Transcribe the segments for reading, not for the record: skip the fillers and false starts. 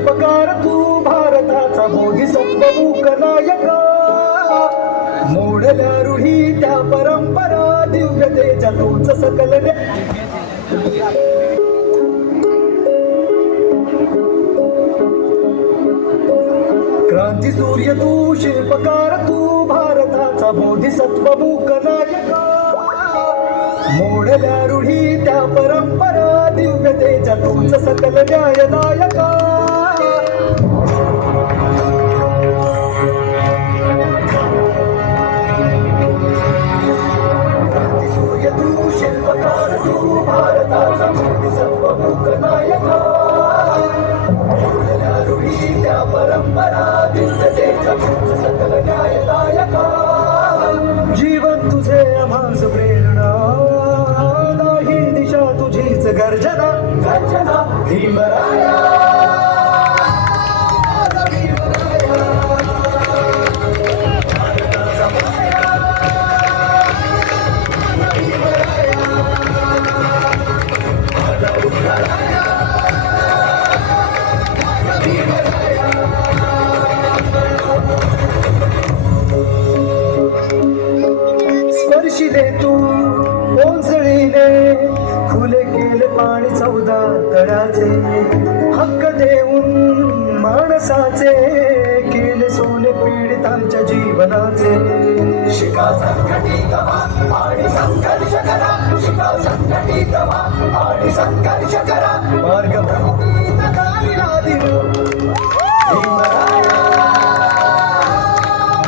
शिल्पकार तू भारताचा बोधिसत्व मूकनायका मोडल्या रूढी त्या परंपरा दिव्यतेच्या तूच सकल क्रांती सूर्य तू शिल्पकार तू भारताचा बोधिसत्व मूकनायका मोडल्या रूढी त्या परंपरा दिव्यतेच्या तूच सकल न्यायदायका क्रांती सूर्य तू शिल्पकार तू भारताचा बोधिसत्व मूकनायका मोडल्या रूढी त्या परंपरा दिव्यतेच्या तूच सकल न्यायदायका जीवन तुझे आम्हास प्रेरणा दिशा तुझीच गर्जना गर्जना भीमराया स्पर्शिले तू ओंजळीने खुले केले पाणी 14 तळ्याचे हक्क देऊन माणसाचे केले सोने पीडितांच्या जीवनाचे शिका संघटित व्हा आणि संघर्ष करा शिका संघटित व्हा आणि संघर्ष करा मार्ग प्रमुखीचा कालिला दिलो भीमराया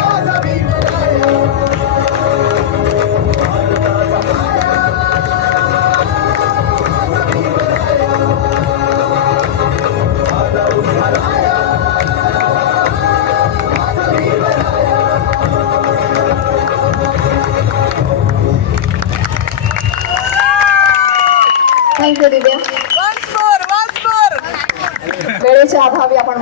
माझा भीमराया थँक्यू दिव्या. वेळेच्या अभावी आपण